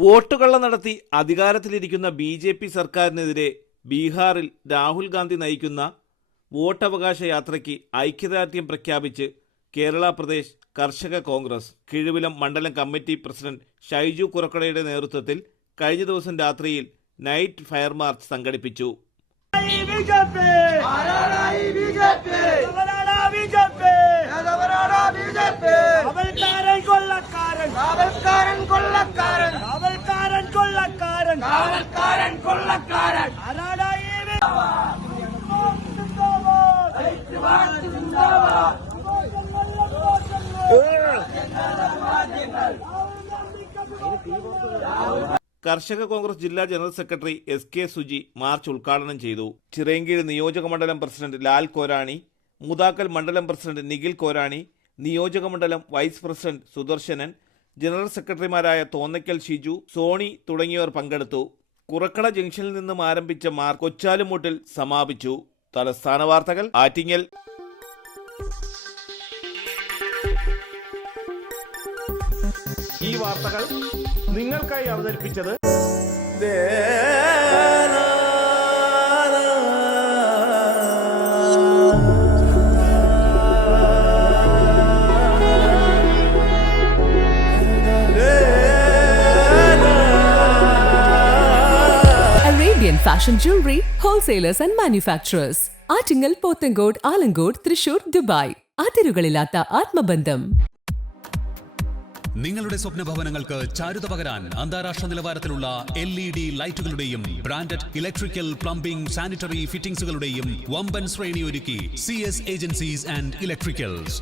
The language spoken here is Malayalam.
വോട്ടുകള്ള നടത്തി അധികാരത്തിലിരിക്കുന്ന BJP സർക്കാരിനെതിരെ ബീഹാറിൽ രാഹുൽ ഗാന്ധി നയിക്കുന്ന വോട്ടവകാശ യാത്രയ്ക്ക് ഐക്യദാർഢ്യം പ്രഖ്യാപിച്ച് കേരള പ്രദേശ് കർഷക കോൺഗ്രസ് കിഴുവിലം മണ്ഡലം കമ്മിറ്റി പ്രസിഡന്റ് ഷൈജു കുറക്കടയുടെ നേതൃത്വത്തിൽ കഴിഞ്ഞ ദിവസം രാത്രിയിൽ നൈറ്റ് ഫയർ മാർച്ച് സംഘടിപ്പിച്ചു. കർഷക കോൺഗ്രസ് ജില്ലാ general secretary SK Suji March ഉദ്ഘാടനം ചെയ്തു. ചിറയൻകീഴ് നിയോജക മണ്ഡലം പ്രസിഡന്റ് ലാൽ കോരാണി, മൂതാക്കൽ മണ്ഡലം പ്രസിഡന്റ് നിഖിൽ കോരാണി, നിയോജക മണ്ഡലം വൈസ് പ്രസിഡന്റ് സുദർശനൻ, ജനറൽ സെക്രട്ടറിമാരായ തോന്നയ്ക്കൽ ഷിജു, സോണി തുടങ്ങിയവർ പങ്കെടുത്തു. കുറക്കട ജംഗ്ഷനിൽ നിന്നും ആരംഭിച്ച മാർച്ച് കൊച്ചാലുമൂട്ടിൽ സമാപിച്ചു. തലസ്ഥാന വാർത്തകൾ ആറ്റിങ്ങൽ. ഈ വാർത്തകൾ നിങ്ങൾക്കായി അവതരിപ്പിച്ചത് Arabian Fashion Jewelry Wholesalers and Manufacturers. Attingal, Pothencode, Alamcode, Thrissur, Dubai. അതിരുകളില്ലാത്ത ആത്മബന്ധം. നിങ്ങളുടെ സ്വപ്ന ഭവനങ്ങൾക്ക് ചാരുത പകരാൻ അന്താരാഷ്ട്ര നിലവാരത്തിലുള്ള LED ലൈറ്റുകളുടെയും ബ്രാൻഡഡ് ഇലക്ട്രിക്കൽ, പ്ലംബിംഗ്, സാനിറ്ററി ഫിറ്റിംഗ്സുകളുടെയും വമ്പൻ ശ്രേണി ഒരുക്കി CS ഏജൻസീസ് ആൻഡ് ഇലക്ട്രിക്കൽസ്.